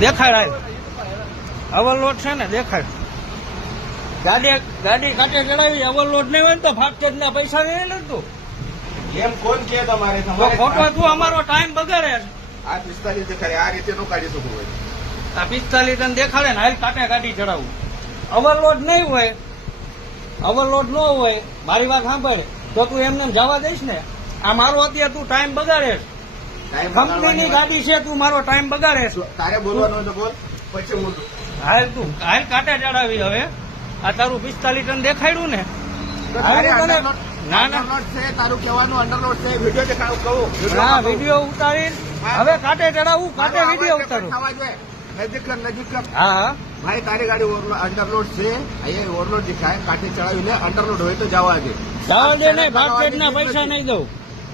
દેખાડ હાલ ઓવરલોડ છે ને દેખાડ ગાડી ગાડી કાંઠે ચડાવી અવરલોડ નહીં હોય ને તો ફાસ્ટેગ ના પૈસા નહીં ને એમ કોણ કે તમારે? ખોટો તું અમારો ટાઈમ બગાડે. આ પિસ્તાલીસ દેખાડે આ રીતે નો કાઢી શકું હોય. આ પિસ્તાલીસ ટન દેખાડે ને હાલ કાંઠે ગાડી ચડાવું. અવરલોડ નહીં હોય અવરલોડ ન હોય મારી વાત સાંભળે. તો તું એમને એમ જવા દઈશ ને. આ મારો અત્યારે તું ટાઈમ બગાડે કંપનીની ગાડી છે તું મારો ટાઈમ બગાડે છે. તારે બોલવાનો તો બોલ પછી હું હાલ તું. હાલ કાંટે ચડાવી હવે. આ તારું પિસ્તાલીસ ટન દેખાડ્યું ને? છે તારું કહેવાનું અંડરલોડ છે વીડિયો દેખાડું કહું. ના વીડિયો ઉતારી હવે કાંટે ચડાવું કાંટે વીડિયો ઉતારું. નજીક નજીક. હા હા. ભાઈ તારી ગાડી અંડરલોડ છે. અહીંયા ઓવરલોડ દેખાય કાંઠે ચડાવી લે અંડરલોડ હોય તો જવા દે. જવા દે નહીં ના પૈસા નહીં દઉં.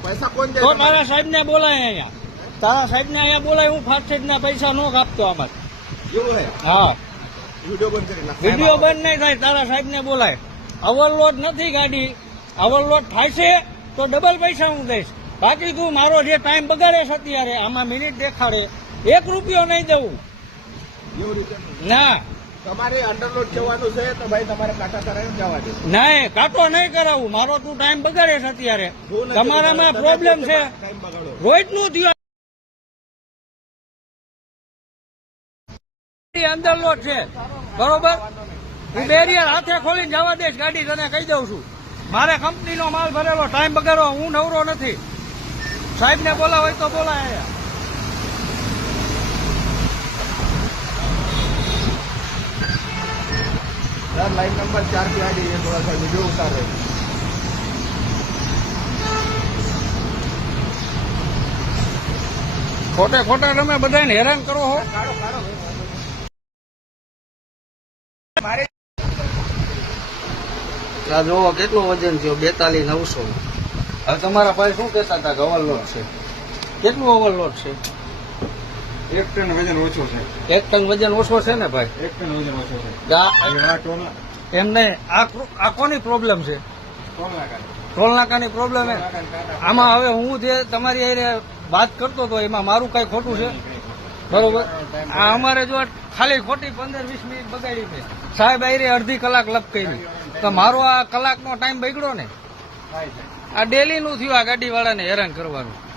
પૈસા કોણ તો તારા સાહેબ ને બોલાય અહીંયા. તારા સાહેબ ને અહીંયા બોલાય હું ફાસ્ટેજ ના પૈસા નો કાપતો આમાં. એવું હે? હા. વીડિયો બંધ કરી નાખ. વીડિયો બંધ નહીં થાય તારા સાહેબ ને બોલાય. ઓવરલોડ નથી ગાડી. ઓવરલોડ થાય છે તો ડબલ પૈસા હું દઈશ. બાકી તું મારો જે ટાઈમ બગાડે છે અત્યારે આમાં મિનિટ દેખાડે. એક રૂપિયો નહીં દઉં. ના. તમારે અંડરલોડ કહેવાનું છે તો ભાઈ તમારે કાંટા કરાવીને જવા દે. નહીં કાંટો નહીં કરાવું. મારો તું ટાઈમ બગાડે છે અત્યારે. તમારામાં પ્રોબ્લેમ છે. ટાઈમ બગાડો. રોજનું થયું અંદર છે. બરોબર? હું બેરિયર હાથે ખોલીને જવા દઈશ ગાડી તને કહી દઉં છું. મારે કંપનીનો માલ ભરેલો ટાઈમ બગાડો હું નવરો નથી. સાહેબ ને બોલાવ હોય તો બોલાય અહીંયા. सर लाइन नंबर चार पे आ जाइए थोड़ा सा वीडियो उतार रहे हैं ખોટે ખોટા તમે બધાને હેરાન કરો છો काढ़ो काढ़ो मारे આ જોવો કેટલું વજન થયો બેતાલીસ નવસો હવે તમારા ભાઈ શું કહેતા હતા કે ઓવરલોડ છે કેટલું ઓવરલોડ છે એક ટન વજન ઓછું છે. એક ટન વજન ઓછો છે ને ભાઈ? એક ટન વજન ઓછો છે. એમને આ કોની પ્રોબ્લેમ છે? ટોલ નાકાની પ્રોબ્લેમ છે? આમાં હવે હું જે તમારી અરે વાત કરતો હતો એમાં મારું કઈ ખોટું છે? બરોબર? આ અમારે જો ખાલી ખોટી પંદર વીસ મિનિટ બગાડી છે. સાહેબ આયરે અડધી કલાક લપ કરી. તો મારો આ કલાકનો ટાઈમ બગડ્યો ને? આ ડેલીનું થયું આ ગાડીવાળાને હેરાન કરવાનું.